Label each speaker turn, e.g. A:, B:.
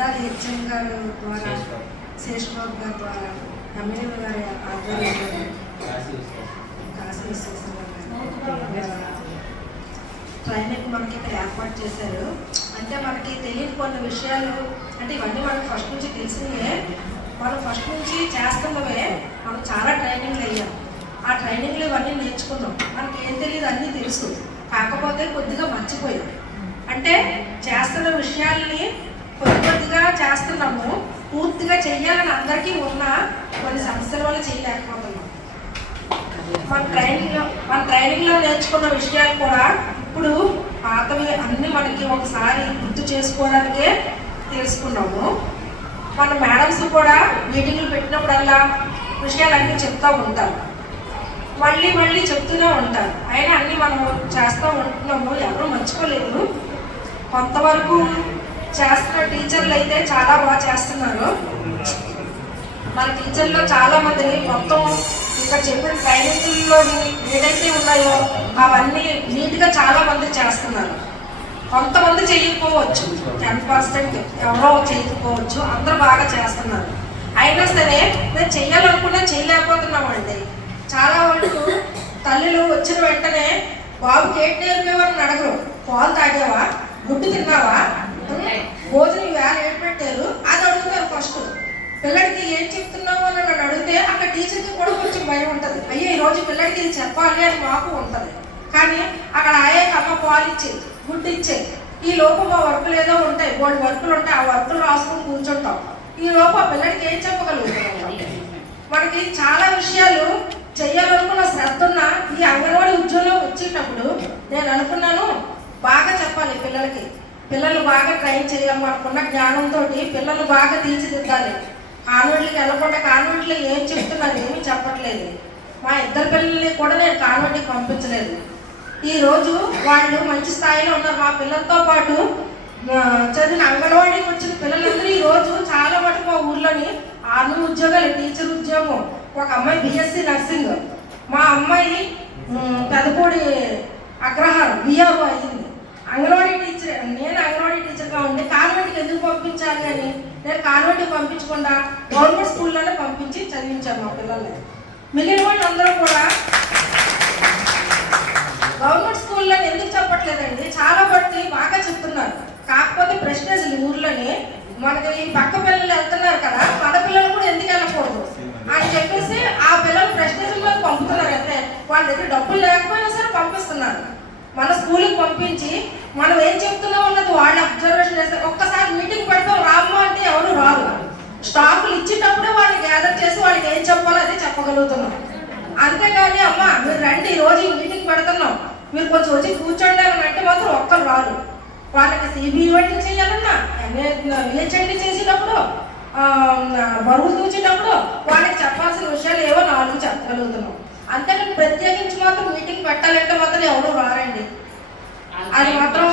A: కొట్టాలి హెచ్ఎం గారు ద్వారా శేషబాబు గారి ద్వారా ఎమ్మెల్యే గారి ఆధ్వర్యంలో కాశీ ట్రైనింగ్ మనకి ఇక్కడ ఏర్పాటు చేశారు. అంటే మనకి తెలియని కొన్ని విషయాలు అంటే ఇవన్నీ మనకి ఫస్ట్ నుంచి తెలిసినవే మనం ఫస్ట్ నుంచి చేస్తున్నవే మనం చాలా ట్రైనింగ్లు అయ్యాం ఆ ట్రైనింగ్లు ఇవన్నీ నేర్చుకున్నాం. మనకి ఏం తెలియదు అన్నీ తెలుసు. కాకపోతే కొద్దిగా మర్చిపోయాం. అంటే చేస్తున్న విషయాల్ని కొద్ది కొద్దిగా చేస్తున్నాము. పూర్తిగా చెయ్యాలని అందరికీ ఉన్న కొన్ని సమస్యల వల్ల చేయలేకపోతున్నాం. మన ట్రైనింగ్లో మన ట్రైనింగ్లో నేర్చుకున్న విషయాలు కూడా ఇప్పుడు పాతవి అన్ని మనకి ఒకసారి గుర్తు చేసుకోవడానికే తెలుసుకున్నాము. మన మేడమ్స్ కూడా మీటింగ్లు పెట్టినప్పుడల్లా విషయాలన్నీ చెప్తూ ఉంటారు. మళ్ళీ మళ్ళీ చెప్తూనే ఉంటారు. అయినా అన్నీ మనం చేస్తూ ఉంటున్నాము ఎవరు మర్చిపోలేదు. కొంతవరకు చేస్తున్న టీచర్లు అయితే చాలా బాగా చేస్తున్నారు. మన టీచర్లో చాలా మందిని మొత్తం ఇక్కడ చెప్పిన ట్రైనింగ్లోని ఏదైతే ఉన్నాయో అవన్నీ నీట్గా చాలా మంది చేస్తున్నారు. కొంతమంది చేయకపోవచ్చు. టెన్ పర్సెంట్ ఎవరో చేయకపోవచ్చు. అందరూ బాగా చేస్తున్నారు. అయినా సరే నేను చెయ్యాలనుకున్నా చేయలేకపోతున్నామండి చాలా వరకు తల్లులు వచ్చిన వెంటనే బాబుకి ఏంటి నేర్పేవారని అడగరు. పాలు తాగావా? గుడ్డు తిన్నావా? భోజనం వేళ ఏం పెట్టారు? అది అడుగుతారు ఫస్ట్ పిల్లడికి ఏం చెప్తున్నావు అని నన్ను అడిగితే అక్కడ టీచర్కి కూడా కొంచెం భయం ఉంటుంది. అయ్యో ఈ రోజు పిల్లడికి ఇది చెప్పాలి అని మాకు ఉంటుంది. కానీ అక్కడ అయ్యాక అమ్మ పాలు ఇచ్చేది గుడ్డు ఇచ్చేది. ఈ లోపు మా వర్కులు ఏదో ఉంటాయి. బోర్డు వర్కులు ఉంటాయి. ఆ వర్కులు రాసుకొని కూర్చుంటాం. ఈ లోపు ఆ పిల్లడికి ఏం చెప్పగలుగుతాం మనకి చాలా విషయాలు చెయ్యాలనుకున్న శ్రద్ధ ఉన్న ఈ అంగన్వాడీ ఉద్యోగంలోకి వచ్చేటప్పుడు నేను అనుకున్నాను బాగా చెప్పాలి పిల్లలకి. పిల్లలు బాగా ట్రైన్ చేయాలి మనకున్న జ్ఞానంతో పిల్లలు బాగా తీర్చిదిద్దాలి. కాన్వెంట్లకి వెళ్ళకుండా కాన్వెంట్లో ఏం చెప్తున్నారు ఏమీ చెప్పట్లేదు. మా ఇద్దరు పిల్లల్ని కూడా నేను కాన్వెంట్కి పంపించలేదు. ఈ రోజు వాళ్ళు మంచి స్థాయిలో ఉన్నారు. మా పిల్లలతో పాటు చదివిన అంగన్వాడీకి వచ్చిన పిల్లలందరూ ఈ రోజు చాలా మటుకు మా ఊర్లోని ఆర్మీ ఉద్యోగాలు టీచర్ ఉద్యోగం. ఒక అమ్మాయి బిఎస్సి నర్సింగ్. మా అమ్మాయి పెదపూడి అగ్రహారం బిఆర్ఓ అయింది. అంగన్వాడీ టీచర్ నేను అంటే కాన్వెంట్కి ఎందుకు పంపించాలి అని? నేను కాన్వెంట్కి పంపించకుండా గవర్నమెంట్ స్కూల్లోనే పంపించి చదివించాను మా పిల్లల్ని. మిగిలిన వాళ్ళు అందరూ కూడా గవర్నమెంట్ స్కూల్లో ఎందుకు చెప్పట్లేదండి చాలా బట్టి బాగా చెప్తున్నారు కాకపోతే ప్రెస్టేజ్లు ఊర్లోని మనకి ఈ పక్క పిల్లలు వెళ్తున్నారు కదా మన పిల్లలు కూడా ఎందుకు వెళ్ళకూడదు అని చెప్పేసి ఆ పిల్లలు ప్రెస్టేజ్ మీద పంపుతున్నారు అంటే వాళ్ళ దగ్గర డబ్బులు లేకపోయినా సరే పంపిస్తున్నారు మన స్కూల్కి పంపించి మనం ఏం చెప్తున్నాం అన్నది వాళ్ళు అబ్జర్వేషన్ చేస్తే ఒక్కసారి మీటింగ్ పెడతాం రామ్మా అంటే ఎవరు రారు. స్టాకులు ఇచ్చేటప్పుడే వాళ్ళని గ్యాదర్ చేసి వాళ్ళకి ఏం చెప్పాలో అదే చెప్పగలుగుతున్నాం. అంతేగాని అమ్మ మీరు రండి ఈరోజు రోజు మీటింగ్ పెడుతున్నాం. మీరు కొంచెం వచ్చి కూర్చోండి అని అంటే మాత్రం ఒక్కరు రారు. వాళ్ళకి సిబిఐటీ చేయాలన్నా హెచ్ఎండి చేసేటప్పుడు బరువులు తూచేటప్పుడు వాళ్ళకి చెప్పాల్సిన విషయాలు ఏవో నాలుగు చెప్పగలుగుతున్నాం. అంతేకాని ప్రత్యేకించి మాత్రం మీటింగ్ పెట్టాలంటే మాత్రం ఎవరు రారండి? అది మాత్రం